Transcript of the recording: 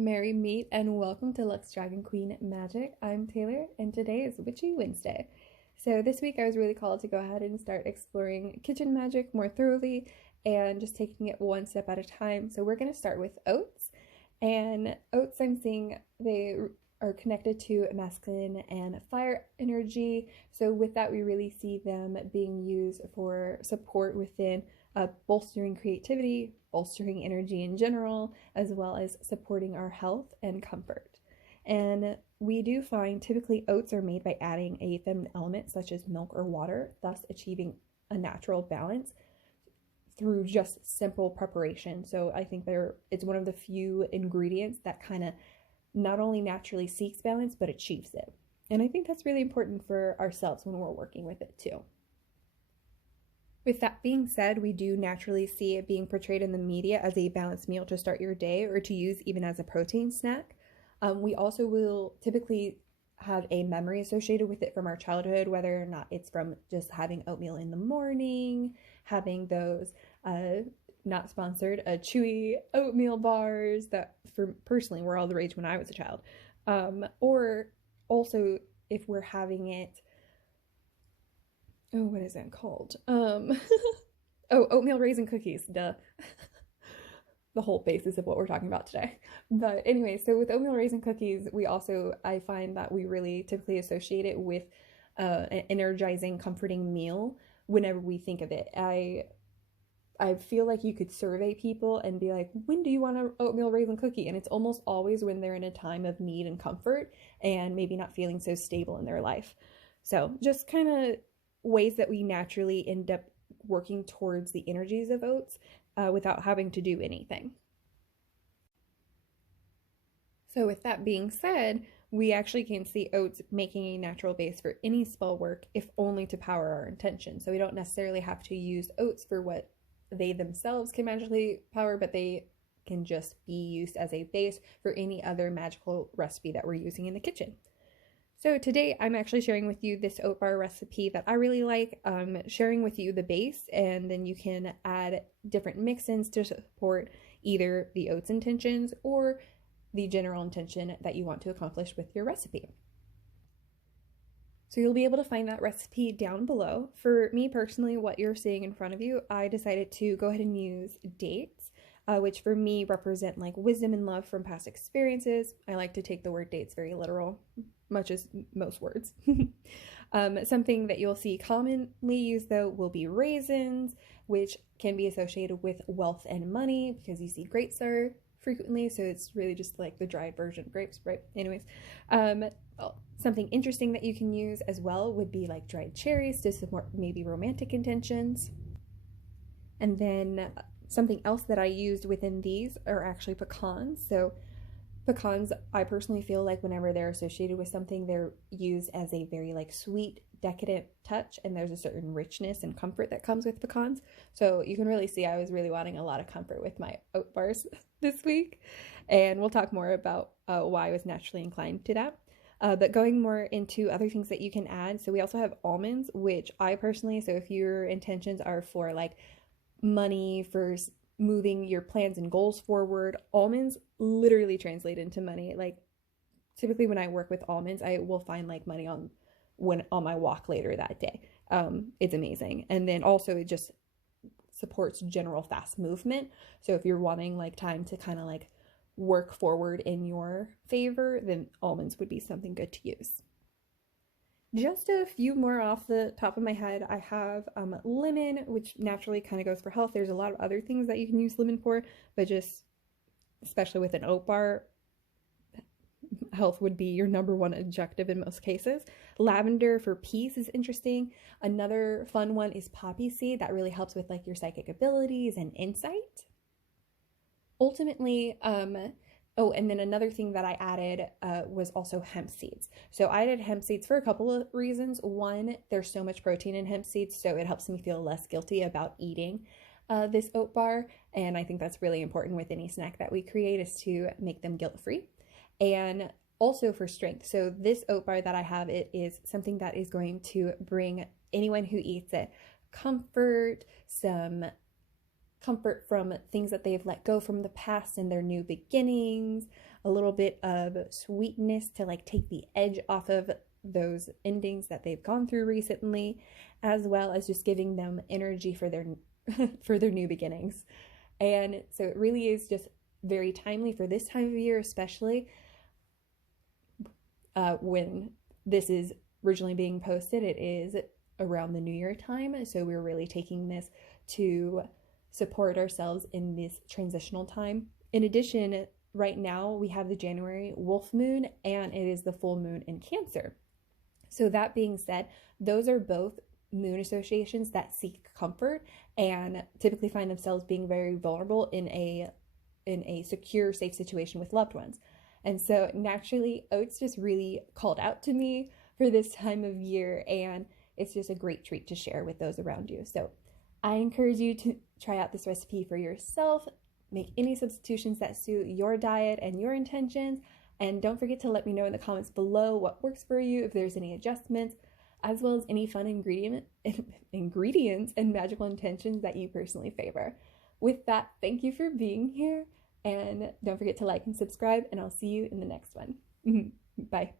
Merry meet and welcome to Lux Dragon Queen Magic. I'm Taylor and today is Witchy Wednesday. So this week I was really called to go ahead and start exploring kitchen magic more thoroughly and just taking it one step at a time. So we're going to start with oats. And oats, I'm seeing they are connected to masculine and fire energy. So with that, we really see them being used for support within bolstering creativity, bolstering energy in general, as well as supporting our health and comfort. And we do find typically oats are made by adding a feminine element such as milk or water, thus achieving a natural balance through just simple preparation. So I think it's one of the few ingredients that kind of not only naturally seeks balance, but achieves it. And I think that's really important for ourselves when we're working with it too. With that being said, we do naturally see it being portrayed in the media as a balanced meal to start your day or to use even as a protein snack. We also will typically have a memory associated with it from our childhood, whether or not it's from just having oatmeal in the morning, having those, not sponsored, chewy oatmeal bars that personally were all the rage when I was a child. Or also if we're having it, what is that called? Oatmeal raisin cookies, duh. The whole basis of what we're talking about today. But anyway, so with oatmeal raisin cookies, I find that we really typically associate it with an energizing, comforting meal whenever we think of it. I feel like you could survey people and be like, when do you want an oatmeal raisin cookie? And it's almost always when they're in a time of need and comfort and maybe not feeling so stable in their life. So just kind of ways that we naturally end up working towards the energies of oats without having to do anything. So with that being said, we actually can see oats making a natural base for any spell work, if only to power our intention. So we don't necessarily have to use oats for what they themselves can magically power, but they can just be used as a base for any other magical recipe that we're using in the kitchen. So today I'm actually sharing with you this oat bar recipe that I really like, sharing with you the base, and then you can add different mix-ins to support either the oats intentions or the general intention that you want to accomplish with your recipe. So you'll be able to find that recipe down below. For me personally, what you're seeing in front of you, I decided to go ahead and use dates, which for me represent like wisdom and love from past experiences. I like to take the word dates very literal, much as most words. Something that you'll see commonly used though will be raisins, which can be associated with wealth and money because you see grapes there frequently, so it's really just like the dried version of grapes, right? Anyways, something interesting that you can use as well would be like dried cherries to support maybe romantic intentions. And then something else that I used within these are actually pecans. So pecans, I personally feel like whenever they're associated with something, they're used as a very like sweet, decadent touch, and there's a certain richness and comfort that comes with pecans. So you can really see I was really wanting a lot of comfort with my oat bars this week, and we'll talk more about why I was naturally inclined to that. But going more into other things that you can add, so we also have almonds, which I personally, so if your intentions are for like money, for moving your plans and goals forward, almonds literally translate into money. Like typically when I work with almonds, I will find like money on my walk later that day. It's amazing. And then also it just supports general fast movement. So if you're wanting like time to kind of like work forward in your favor, then almonds would be something good to use. Just a few more off the top of my head. I have lemon, which naturally kind of goes for health. There's a lot of other things that you can use lemon for, but just especially with an oat bar, health would be your number one objective in most cases. Lavender for peace is interesting. Another fun one is poppy seed. That really helps with like your psychic abilities and insight. Ultimately, and then another thing that I added was also hemp seeds. So I added hemp seeds for a couple of reasons. One, there's so much protein in hemp seeds, so it helps me feel less guilty about eating this oat bar. And I think that's really important with any snack that we create, is to make them guilt-free. And also for strength. So this oat bar that I have, it is something that is going to bring anyone who eats it comfort, some comfort from things that they've let go from the past and their new beginnings, a little bit of sweetness to like take the edge off of those endings that they've gone through recently, as well as just giving them energy for their for their new beginnings. And so it really is just very timely for this time of year, especially when this is originally being posted. It is around the New Year time, so we're really taking this to support ourselves in this transitional time. In addition, right now we have the January wolf moon, and it is the full moon in Cancer. So that being said, those are both moon associations that seek comfort and typically find themselves being very vulnerable in a secure, safe situation with loved ones. And so naturally, Oats just really called out to me for this time of year, and it's just a great treat to share with those around you. So I encourage you to try out this recipe for yourself, make any substitutions that suit your diet and your intentions, and don't forget to let me know in the comments below what works for you, if there's any adjustments, as well as any fun ingredients and magical intentions that you personally favor. With that, thank you for being here, and don't forget to like and subscribe, and I'll see you in the next one. Bye.